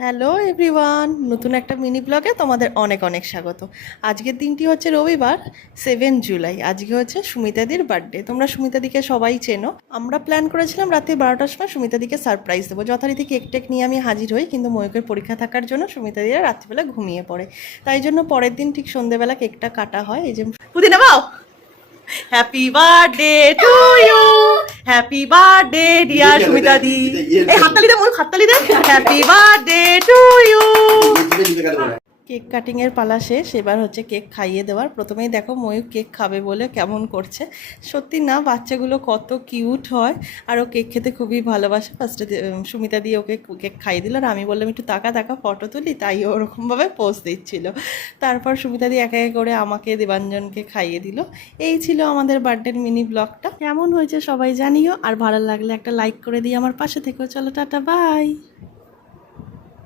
Hello everyone, নতুন একটা mini ব্লগে তোমাদের অনেক অনেক স্বাগত। আজকের দিনটি হচ্ছে রবিবার 7 জুলাই। আজকে হচ্ছে সুমিতাদির বার্থডে। তোমরা সুমিতাদিকে সবাই চেনো। আমরা প্ল্যান করেছিলাম রাত্রি 12টার সময় সুমিতাদিকে সারপ্রাইজ দেবো। যথারীতি কেক টেক নিয়ে আমি হাজির হই, কিন্তু ময়ূকের পরীক্ষা থাকার জন্য সুমিতাদিরা রাত্রিবেলা ঘুমিয়ে পড়ে। তাই জন্য পরের দিন ঠিক সন্ধ্যেবেলা কেকটা কাটা হয়। এই যে পুদিনা বাও, happy birthday to you, happy birthday dear Sumita di. এই হাততালি দে, মোর হাততালি দে। Happy birthday to you. Cake cutting এর পালা শেষ, এবার হচ্ছে কেক খাইয়ে দেওয়ার। প্রথমেই দেখো ময়ূর কেক খাবে বলে কেমন করছে। সত্যি না, বাচ্চাগুলো কত কিউট হয়, আর ও কেক খেতে খুবই ভালোবাসে। ফার্স্টে সুমিতা দিয়ে ওকে কেক খাইয়ে দিল, আর আমি বললাম একটু তাকা তাকা ফটো তুলি, তাই ওরকমভাবে পোজ দিচ্ছিল। তারপর সুমিতা দিয়ে একে একে করে আমাকে, দেবাঞ্জনকে খাইয়ে দিল। এই ছিল আমাদের বার্থডের মিনি ব্লগটা। কেমন হয়েছে সবাই জানিও, আর ভালো লাগলে একটা লাইক করে দিয়ে আমার পাশে থেকো। চলো টাটা, বাই।